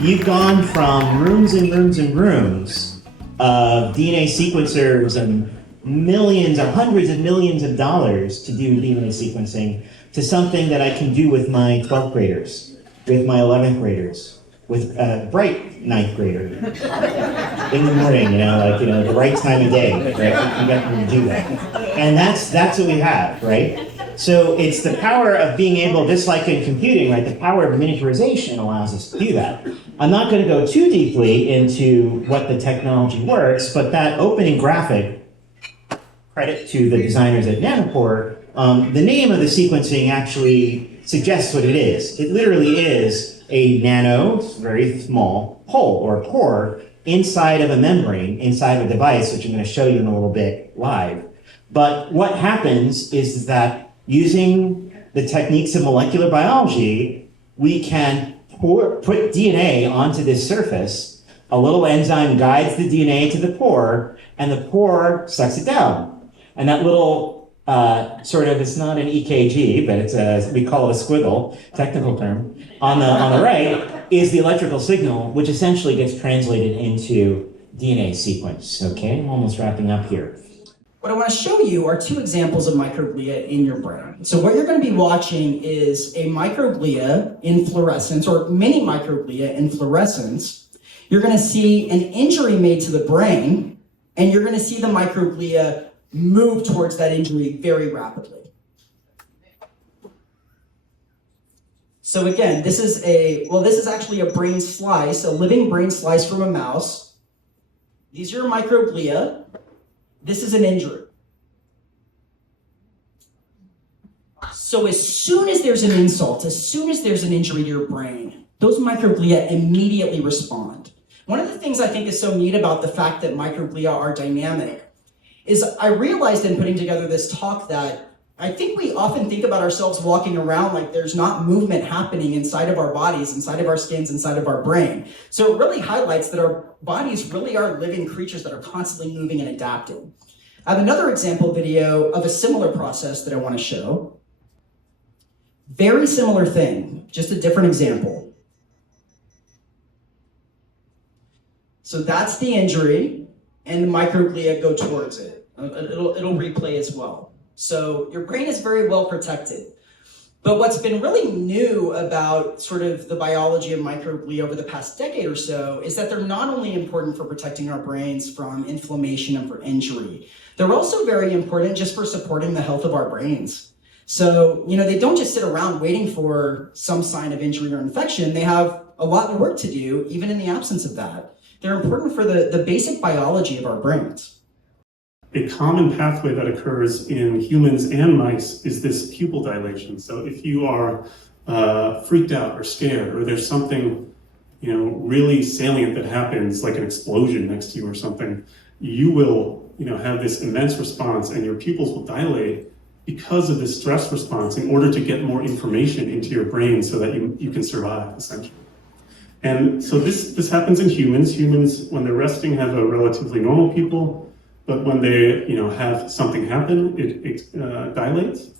you've gone from rooms and rooms and rooms of DNA sequencers and millions or hundreds of millions of dollars to do DNA sequencing to something that I can do with my 12th graders, with my 11th graders, with a bright 9th grader in the morning, the right time of day, right? You got to do that. And that's what we have, right? So it's the power of being able, just like in computing, right? The power of miniaturization allows us to do that. I'm not going to go too deeply into what the technology works, but that opening graphic, credit to the designers at Nanopore, the name of the sequencing actually suggests what it is. It literally is a nano, very small hole or pore inside of a membrane, inside of a device, which I'm going to show you in a little bit live. But what happens is that using the techniques of molecular biology, we can put DNA onto this surface. A little enzyme guides the DNA to the pore, and the pore sucks it down. And that little it's not an EKG, but we call it a squiggle, technical term, on the right is the electrical signal, which essentially gets translated into DNA sequence. Okay, I'm almost wrapping up here. What I want to show you are two examples of microglia in your brain. So what you're going to be watching is a microglia in fluorescence, or mini microglia in fluorescence. You're going to see an injury made to the brain, and you're going to see the microglia move towards that injury very rapidly. So again, this is actually a brain slice, a living brain slice from a mouse. These are microglia. This is an injury. So as soon as there's an insult, as soon as there's an injury to your brain, those microglia immediately respond. One of the things I think is so neat about the fact that microglia are dynamic is I realized in putting together this talk that I think we often think about ourselves walking around like there's not movement happening inside of our bodies, inside of our skins, inside of our brain. So it really highlights that our bodies really are living creatures that are constantly moving and adapting. I have another example video of a similar process that I want to show. Very similar thing, just a different example. So that's the injury, and the microglia go towards it. It'll replay as well. So your brain is very well protected. But what's been really new about sort of the biology of microglia over the past decade or so is that they're not only important for protecting our brains from inflammation and for injury, they're also very important just for supporting the health of our brains. So, they don't just sit around waiting for some sign of injury or infection. They have a lot of work to do, even in the absence of that. They're important for the basic biology of our brains. A common pathway that occurs in humans and mice is this pupil dilation. So if you are freaked out or scared, or there's something really salient that happens, like an explosion next to you or something, you will have this immense response, and your pupils will dilate because of this stress response in order to get more information into your brain so that you can survive, essentially. And so this happens in humans. Humans, when they're resting, have a relatively normal pupil. But when they, have something happen, it dilates,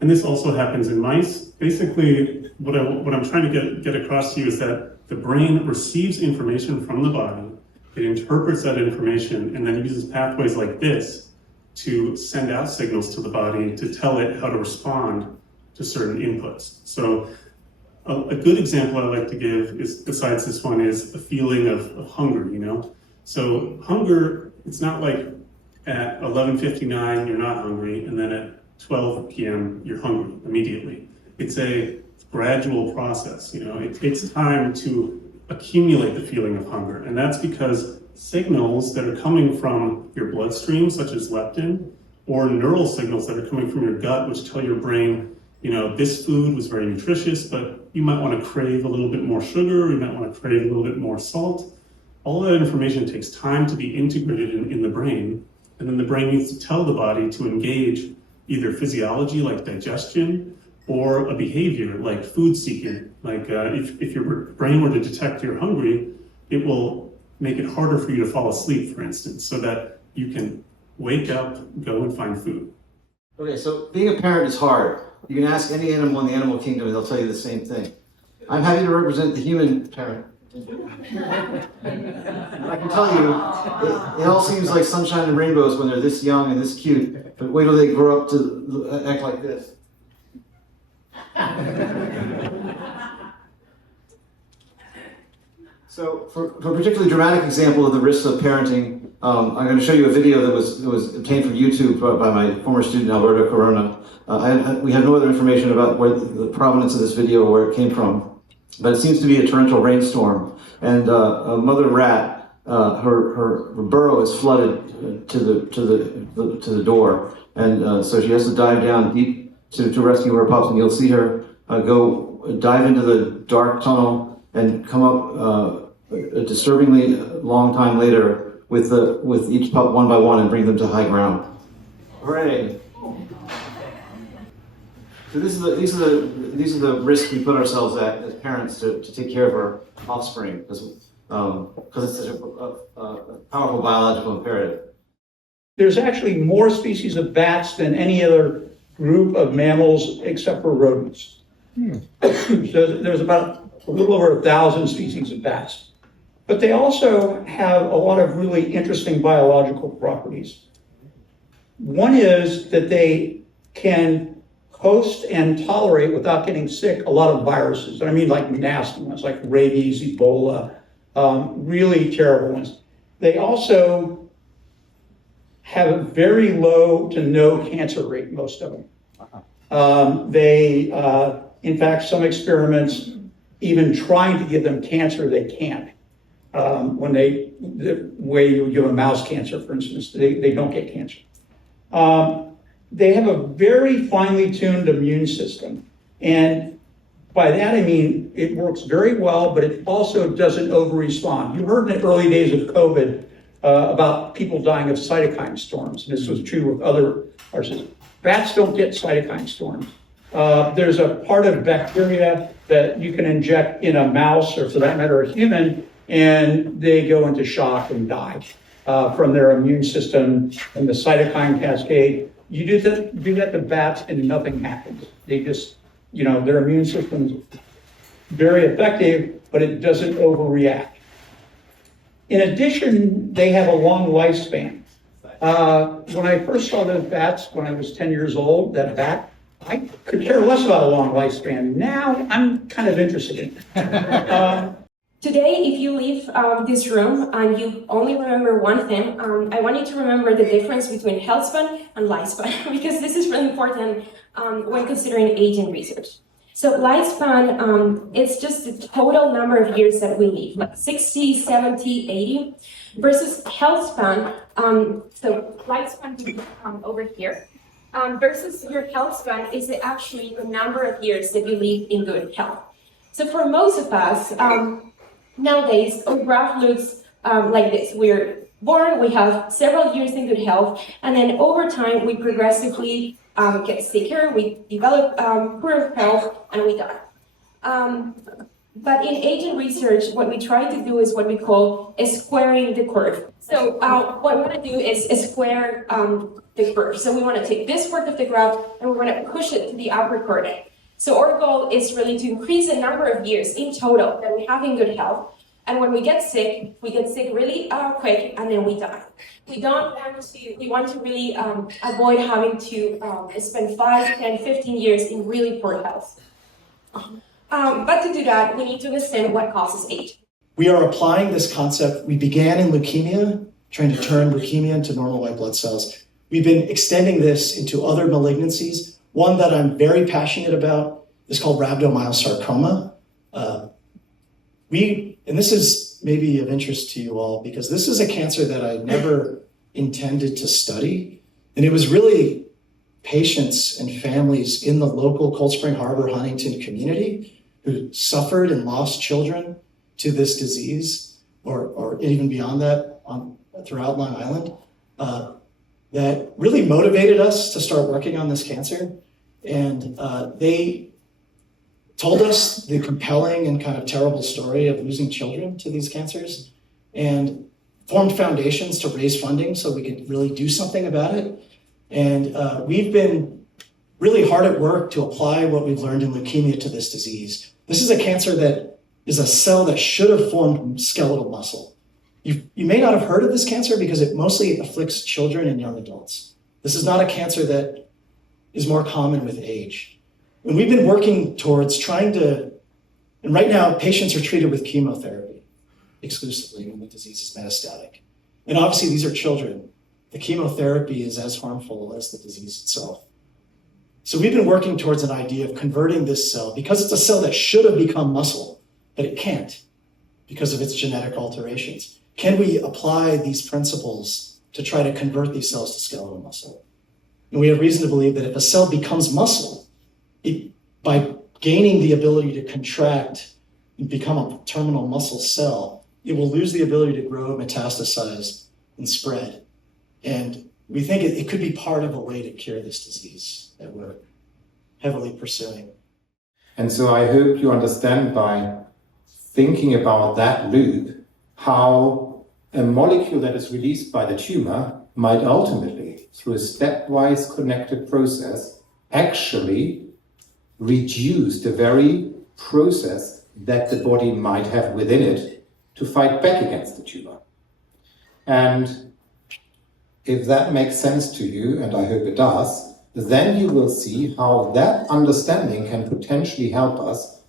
and this also happens in mice. Basically, what I'm trying to get across to you is that the brain receives information from the body, it interprets that information, and then uses pathways like this to send out signals to the body to tell it how to respond to certain inputs. So, a good example I like to give is, besides this one, is a feeling of hunger. So hunger, it's not like at 11:59 you're not hungry, and then at 12 p.m. you're hungry immediately. It's a gradual process. It takes time to accumulate the feeling of hunger, and that's because signals that are coming from your bloodstream, such as leptin, or neural signals that are coming from your gut, which tell your brain, this food was very nutritious, but you might want to crave a little bit more sugar, or you might want to crave a little bit more salt. All that information takes time to be integrated in the brain. And then the brain needs to tell the body to engage either physiology like digestion or a behavior like food seeking. Like if your brain were to detect you're hungry, it will make it harder for you to fall asleep, for instance, so that you can wake up, go and find food. Okay, so being a parent is hard. You can ask any animal in the animal kingdom and they'll tell you the same thing. I'm happy to represent the human parent I can tell you, it all seems like sunshine and rainbows when they're this young and this cute, but wait till they grow up to act like this. So, for a particularly dramatic example of the risks of parenting, I'm going to show you a video that was obtained from YouTube by my former student Alberto Corona. We have no other information about where the provenance of this video or where it came from, but it seems to be a torrential rainstorm, and a mother rat, her burrow is flooded to the door, and so she has to dive down deep to rescue her pups, and you'll see her go dive into the dark tunnel and come up a disturbingly long time later with each pup one by one and bring them to high ground. Hooray! So these are the risks we put ourselves at as parents to take care of our offspring because it's such a powerful biological imperative. There's actually more species of bats than any other group of mammals except for rodents. So there's about a little over 1,000 species of bats. But they also have a lot of really interesting biological properties. One is that they can host and tolerate without getting sick a lot of viruses. And I mean like nasty ones like rabies, Ebola, really terrible ones. They also have a very low to no cancer rate, most of them. In fact, some experiments even trying to give them cancer, they can't. The way you would give a mouse cancer, for instance, they don't get cancer. They have a very finely tuned immune system. And by that, I mean, it works very well, but it also doesn't over-respond. You heard in the early days of COVID about people dying of cytokine storms. And this was true with other viruses. Bats don't get cytokine storms. There's a part of bacteria that you can inject in a mouse, or for that matter, a human, and they go into shock and die from their immune system and the cytokine cascade. You do that to bats and nothing happens. They just, their immune system's very effective, but it doesn't overreact. In addition, they have a long lifespan. When I first saw those bats, when I was 10 years old, that bat, I could care less about a long lifespan. Now I'm kind of interested in it. Today, if you leave this room and you only remember one thing, I want you to remember the difference between health span and lifespan, because this is really important when considering aging research. So lifespan, it's just the total number of years that we live, like 60, 70, 80, versus health span, so lifespan would be over here, versus your health span is actually the number of years that you live in good health. So for most of us, nowadays, our graph looks like this. We're born, we have several years in good health, and then over time, we progressively get sicker, we develop poor health, and we die. But in aging research, what we try to do is what we call squaring the curve. So what we want to do is square the curve. So we want to take this part of the graph, and we want to push it to the upper coordinate. So our goal is really to increase the number of years in total that we have in good health. And when we get sick really quick, and then we die. We want to really avoid having to spend 5, 10, 15 years in really poor health. But to do that, we need to understand what causes age. We are applying this concept. We began in leukemia, trying to turn leukemia into normal white blood cells. We've been extending this into other malignancies. One that I'm very passionate about is called rhabdomyosarcoma. And this is maybe of interest to you all, because this is a cancer that I never intended to study. And it was really patients and families in the local Cold Spring Harbor, Huntington community who suffered and lost children to this disease, or even beyond that throughout Long Island, that really motivated us to start working on this cancer. And they told us the compelling and kind of terrible story of losing children to these cancers, and formed foundations to raise funding so we could really do something about it. And we've been really hard at work to apply what we've learned in leukemia to this disease. This is a cancer that is a cell that should have formed skeletal muscle. You may not have heard of this cancer because it mostly afflicts children and young adults. This is not a cancer that is more common with age. And we've been working towards trying to, and right now patients are treated with chemotherapy exclusively when the disease is metastatic. And obviously these are children. The chemotherapy is as harmful as the disease itself. So we've been working towards an idea of converting this cell, because it's a cell that should have become muscle, but it can't because of its genetic alterations. Can we apply these principles to try to convert these cells to skeletal muscle? And we have reason to believe that if a cell becomes muscle, by gaining the ability to contract and become a terminal muscle cell, it will lose the ability to grow, metastasize, and spread. And we think it could be part of a way to cure this disease that we're heavily pursuing. And so I hope you understand by thinking about that loop, how a molecule that is released by the tumor might ultimately, through a stepwise connected process, actually reduce the very process that the body might have within it to fight back against the tumor. And if that makes sense to you, and I hope it does, then you will see how that understanding can potentially help us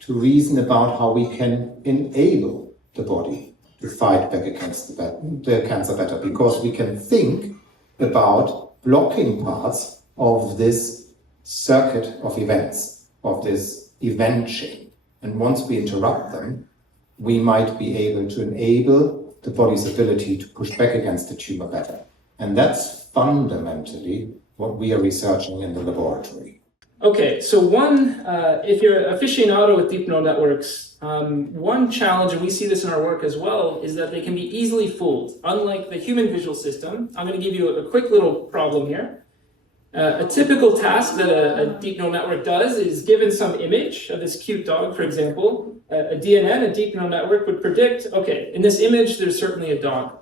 to reason about how we can enable the body to fight back against the cancer better, because we can think about blocking parts of this circuit of events, of this event chain. And once we interrupt them, we might be able to enable the body's ability to push back against the tumor better. And that's fundamentally what we are researching in the laboratory. Okay, so if you're an aficionado with deep neural networks, one challenge, and we see this in our work as well, is that they can be easily fooled. Unlike the human visual system, I'm going to give you a quick little problem here. A typical task that a deep neural network does is, given some image of this cute dog, for example, a DNN, a deep neural network, would predict, okay, in this image, there's certainly a dog.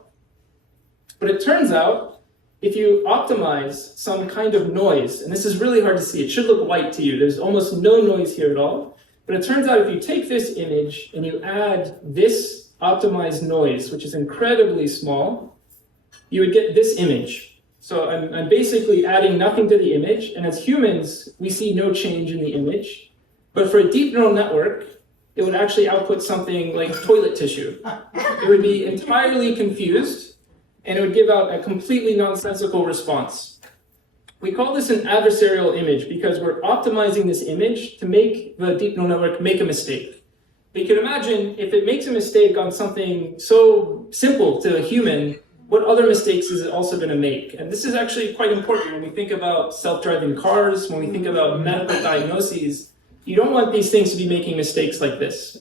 But it turns out, if you optimize some kind of noise, and this is really hard to see, it should look white to you, there's almost no noise here at all, but it turns out if you take this image and you add this optimized noise, which is incredibly small, you would get this image. So I'm basically adding nothing to the image, and as humans, we see no change in the image. But for a deep neural network, it would actually output something like toilet tissue. It would be entirely confused, and it would give out a completely nonsensical response. We call this an adversarial image because we're optimizing this image to make the deep neural network make a mistake. But you can imagine if it makes a mistake on something so simple to a human, what other mistakes is it also going to make? And this is actually quite important when we think about self-driving cars, when we think about medical diagnoses. You don't want these things to be making mistakes like this.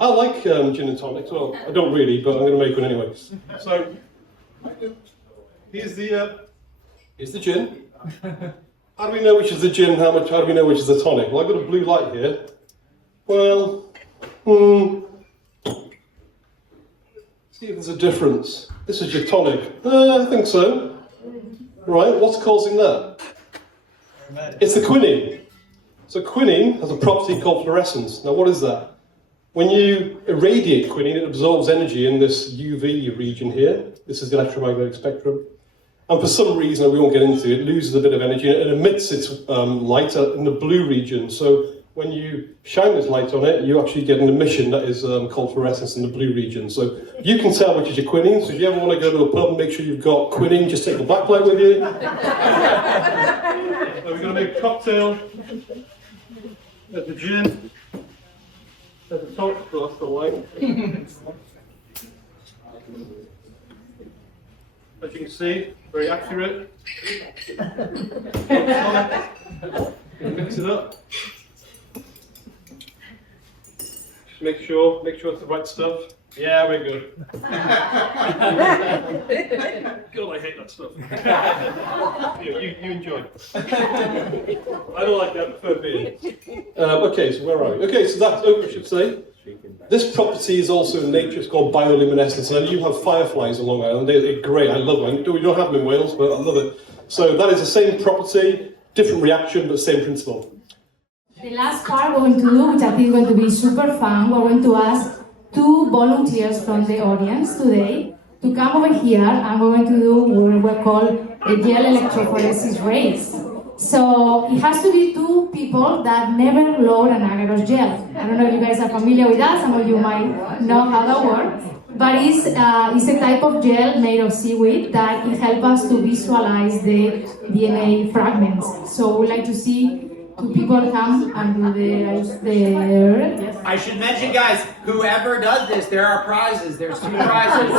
I like gin and tonics. Well, I don't really, but I'm going to make one anyway. So, here's the gin. How do we know which is the gin? How do we know which is the tonic? Well, I've got a blue light here. Well, see if there's a difference. This is your tonic. I think so. Right, what's causing that? It's the quinine. So quinine has a property called fluorescence. Now what is that? When you irradiate quinine, it absorbs energy in this UV region here. This is the electromagnetic spectrum. And for some reason, we won't get into it, loses a bit of energy and it emits its light in the blue region. So when you shine this light on it, you actually get an emission that is called fluorescence in the blue region. So you can tell which is your quinine. So if you ever want to go to a pub and make sure you've got quinine, just take the backlight with you. So we're going to make a cocktail. There's the gin. There's the top, so that's the light. As you can see, very accurate. Mix it up. Just make sure it's the right stuff. Yeah, very good. God, I hate that stuff. you enjoy. I don't like that, I prefer beer. Okay, so where are we? Okay, so that's oak, I should say. This property is also in nature, it's called bioluminescence, and you have fireflies on Long Island. They're great, I love them. We don't have them in Wales, but I love it. So that is the same property, different reaction, but same principle. The last part we're going to do, which I think is going to be super fun, we're going to ask 2 volunteers from the audience today to come over here, and we're going to do what we call a gel electrophoresis race. So it has to be 2 people that never load an agarose gel. I don't know if you guys are familiar with that, some of you might know how that works. But it's a type of gel made of seaweed that it helps us to visualize the DNA fragments. So we'd like to see 2 people come and do the yes. I should mention, guys, whoever does this, there are prizes. There's 2 prizes. So,